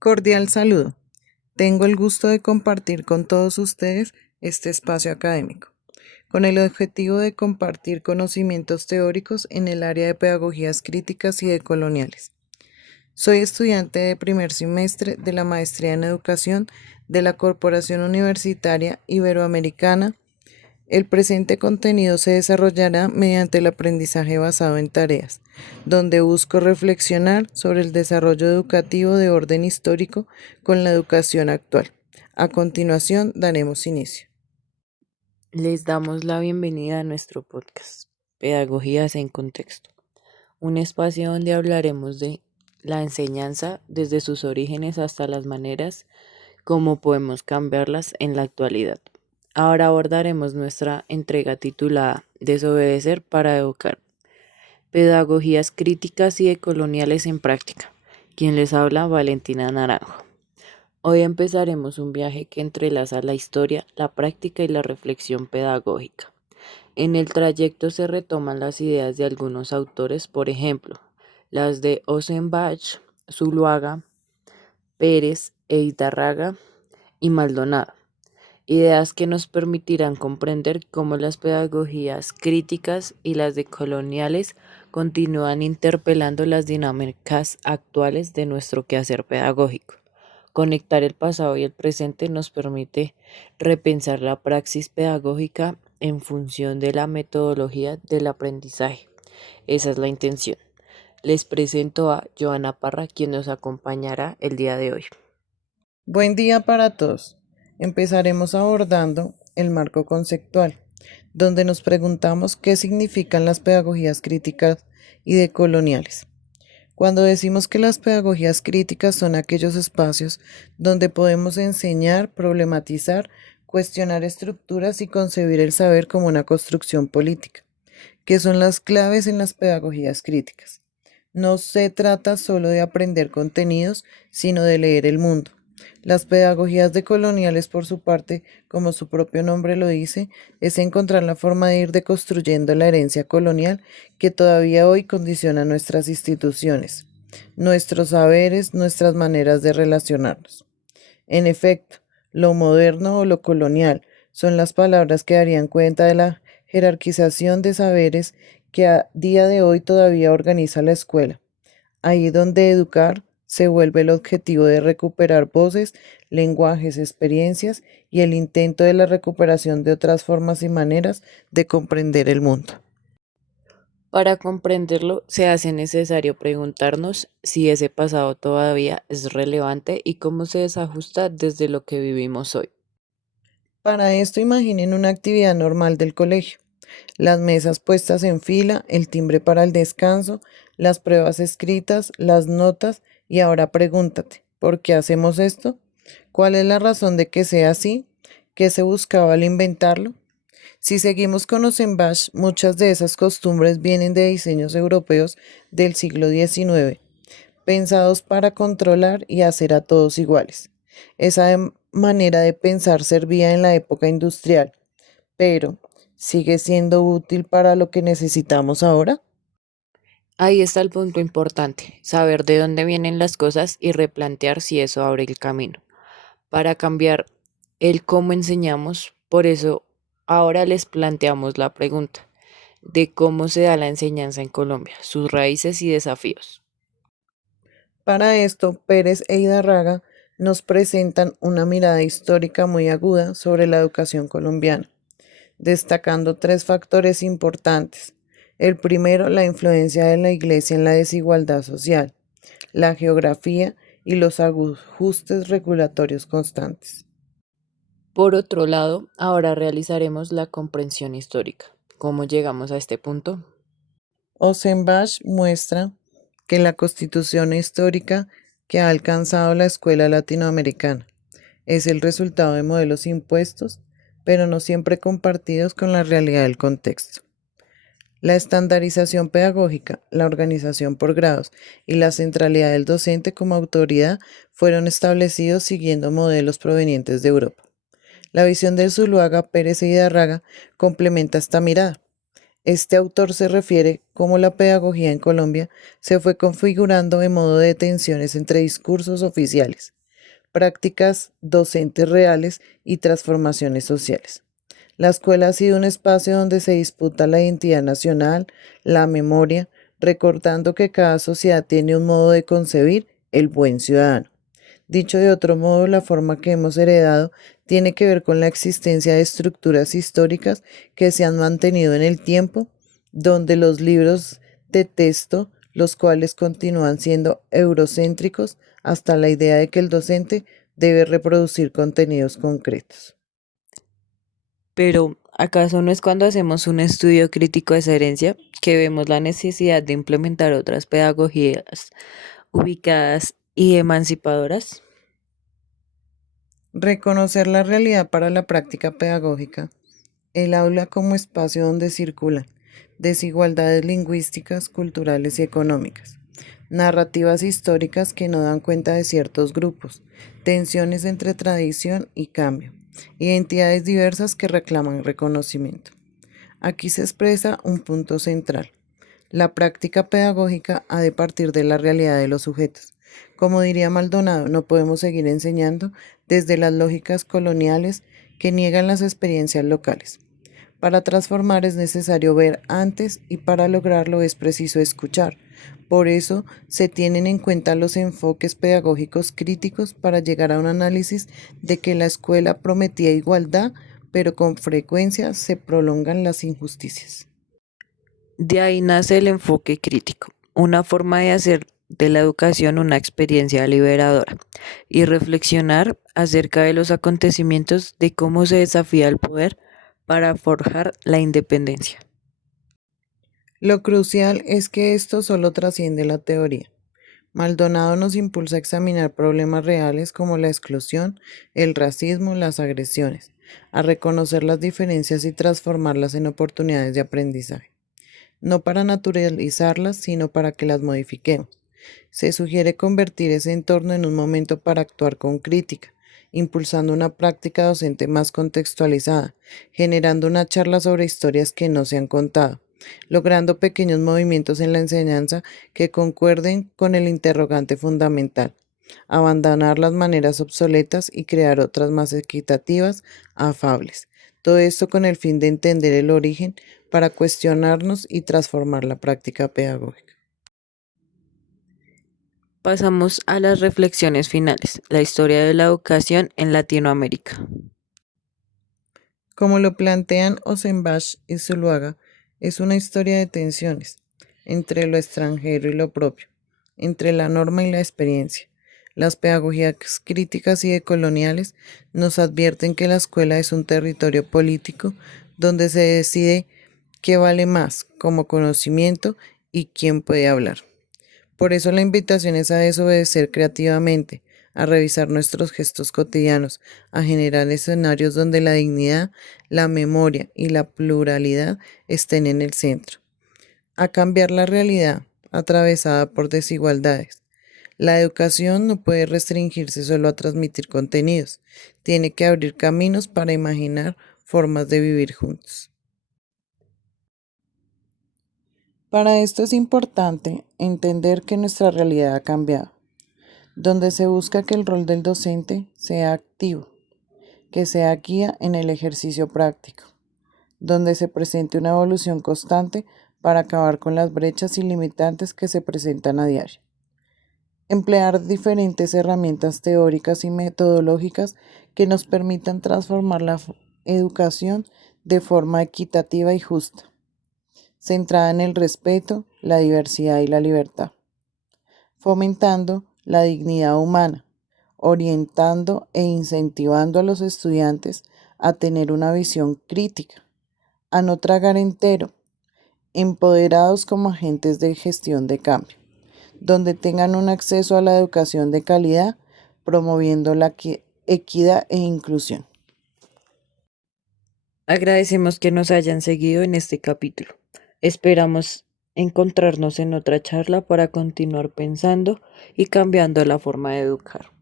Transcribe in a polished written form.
Cordial saludo. Tengo el gusto de compartir con todos ustedes este espacio académico, con el objetivo de compartir conocimientos teóricos en el área de pedagogías críticas y decoloniales. Soy estudiante de primer semestre de la Maestría en Educación de la Corporación Universitaria Iberoamericana. El presente contenido se desarrollará mediante el aprendizaje basado en tareas, donde busco reflexionar sobre el desarrollo educativo de orden histórico con la educación actual. A continuación daremos inicio. Les damos la bienvenida a nuestro podcast, Pedagogías en Contexto, un espacio donde hablaremos de la enseñanza desde sus orígenes hasta las maneras como podemos cambiarlas en la actualidad. Ahora abordaremos nuestra entrega titulada Desobedecer para educar, Pedagogías críticas y decoloniales en práctica. Quien les habla, Valentina Naranjo. Hoy empezaremos un viaje que entrelaza la historia, la práctica y la reflexión pedagógica. En el trayecto se retoman las ideas de algunos autores, por ejemplo, las de Ossenbach, Zuluaga, Pérez, Eidarraga y Maldonado, ideas que nos permitirán comprender cómo las pedagogías críticas y las decoloniales continúan interpelando las dinámicas actuales de nuestro quehacer pedagógico. Conectar el pasado y el presente nos permite repensar la praxis pedagógica en función de la metodología del aprendizaje. Esa es la intención. Les presento a Joana Parra, quien nos acompañará el día de hoy. Buen día para todos. Empezaremos abordando el marco conceptual, donde nos preguntamos qué significan las pedagogías críticas y decoloniales. Cuando decimos que las pedagogías críticas son aquellos espacios donde podemos enseñar, problematizar, cuestionar estructuras y concebir el saber como una construcción política, que son las claves en las pedagogías críticas. No se trata solo de aprender contenidos, sino de leer el mundo. Las pedagogías decoloniales, por su parte, como su propio nombre lo dice, es encontrar la forma de ir deconstruyendo la herencia colonial que todavía hoy condiciona nuestras instituciones, nuestros saberes, nuestras maneras de relacionarnos. En efecto, lo moderno o lo colonial son las palabras que darían cuenta de la jerarquización de saberes que a día de hoy todavía organiza la escuela, ahí donde educar se vuelve el objetivo de recuperar voces, lenguajes, experiencias y el intento de la recuperación de otras formas y maneras de comprender el mundo. Para comprenderlo, se hace necesario preguntarnos si ese pasado todavía es relevante y cómo se desajusta desde lo que vivimos hoy. Para esto imaginen una actividad normal del colegio. Las mesas puestas en fila, el timbre para el descanso, las pruebas escritas, las notas y ahora pregúntate, ¿por qué hacemos esto? ¿Cuál es la razón de que sea así? ¿Qué se buscaba al inventarlo? Si seguimos con Ossenbach, muchas de esas costumbres vienen de diseños europeos del siglo XIX, pensados para controlar y hacer a todos iguales. Manera de pensar servía en la época industrial, pero ¿sigue siendo útil para lo que necesitamos ahora? Ahí está el punto importante, saber de dónde vienen las cosas y replantear si eso abre el camino. Para cambiar el cómo enseñamos, por eso ahora les planteamos la pregunta de cómo se da la enseñanza en Colombia, sus raíces y desafíos. Para esto, Pérez e Hidarraga nos presentan una mirada histórica muy aguda sobre la educación colombiana, destacando tres factores importantes. El primero, la influencia de la Iglesia en la desigualdad social, la geografía y los ajustes regulatorios constantes. Por otro lado, ahora realizaremos la comprensión histórica. ¿Cómo llegamos a este punto? Ossenbach muestra que la constitución histórica que ha alcanzado la escuela latinoamericana es el resultado de modelos impuestos, pero no siempre compartidos con la realidad del contexto. La estandarización pedagógica, la organización por grados y la centralidad del docente como autoridad fueron establecidos siguiendo modelos provenientes de Europa. La visión de Zuluaga, Pérez y Hidalgo complementa esta mirada. Este autor se refiere cómo la pedagogía en Colombia se fue configurando en modo de tensiones entre discursos oficiales, prácticas docentes reales y transformaciones sociales. La escuela ha sido un espacio donde se disputa la identidad nacional, la memoria, recordando que cada sociedad tiene un modo de concebir el buen ciudadano. Dicho de otro modo, la forma que hemos heredado tiene que ver con la existencia de estructuras históricas que se han mantenido en el tiempo, donde los libros de texto, los cuales continúan siendo eurocéntricos, hasta la idea de que el docente debe reproducir contenidos concretos. Pero, ¿acaso no es cuando hacemos un estudio crítico de esa herencia que vemos la necesidad de implementar otras pedagogías ubicadas y emancipadoras? Reconocer la realidad para la práctica pedagógica. El aula como espacio donde circulan desigualdades lingüísticas, culturales y económicas, narrativas históricas que no dan cuenta de ciertos grupos, tensiones entre tradición y cambio, identidades diversas que reclaman reconocimiento. Aquí se expresa un punto central. La práctica pedagógica ha de partir de la realidad de los sujetos. Como diría Maldonado, no podemos seguir enseñando desde las lógicas coloniales que niegan las experiencias locales. Para transformar es necesario ver antes y para lograrlo es preciso escuchar. Por eso se tienen en cuenta los enfoques pedagógicos críticos para llegar a un análisis de que la escuela prometía igualdad, pero con frecuencia se prolongan las injusticias. De ahí nace el enfoque crítico, una forma de hacer de la educación una experiencia liberadora y reflexionar acerca de los acontecimientos de cómo se desafía el poder para forjar la independencia. Lo crucial es que esto solo trasciende la teoría. Maldonado nos impulsa a examinar problemas reales como la exclusión, el racismo, las agresiones, a reconocer las diferencias y transformarlas en oportunidades de aprendizaje, no para naturalizarlas, sino para que las modifiquemos. Se sugiere convertir ese entorno en un momento para actuar con crítica, impulsando una práctica docente más contextualizada, generando una charla sobre historias que no se han contado, logrando pequeños movimientos en la enseñanza que concuerden con el interrogante fundamental, abandonar las maneras obsoletas y crear otras más equitativas, afables. Todo esto con el fin de entender el origen para cuestionarnos y transformar la práctica pedagógica. Pasamos a las reflexiones finales, la historia de la educación en Latinoamérica. Como lo plantean Ossenbach y Zuluaga, es una historia de tensiones entre lo extranjero y lo propio, entre la norma y la experiencia. Las pedagogías críticas y decoloniales nos advierten que la escuela es un territorio político donde se decide qué vale más como conocimiento y quién puede hablar. Por eso la invitación es a desobedecer creativamente, a revisar nuestros gestos cotidianos, a generar escenarios donde la dignidad, la memoria y la pluralidad estén en el centro, a cambiar la realidad atravesada por desigualdades. La educación no puede restringirse solo a transmitir contenidos, tiene que abrir caminos para imaginar formas de vivir juntos. Para esto es importante entender que nuestra realidad ha cambiado, donde se busca que el rol del docente sea activo, que sea guía en el ejercicio práctico, donde se presente una evolución constante para acabar con las brechas y limitantes que se presentan a diario. Emplear diferentes herramientas teóricas y metodológicas que nos permitan transformar la educación de forma equitativa y justa, centrada en el respeto, la diversidad y la libertad, fomentando la dignidad humana, orientando e incentivando a los estudiantes a tener una visión crítica, a no tragar entero, empoderados como agentes de gestión de cambio, donde tengan un acceso a la educación de calidad, promoviendo la equidad e inclusión. Agradecemos que nos hayan seguido en este capítulo. Esperamos encontrarnos en otra charla para continuar pensando y cambiando la forma de educar.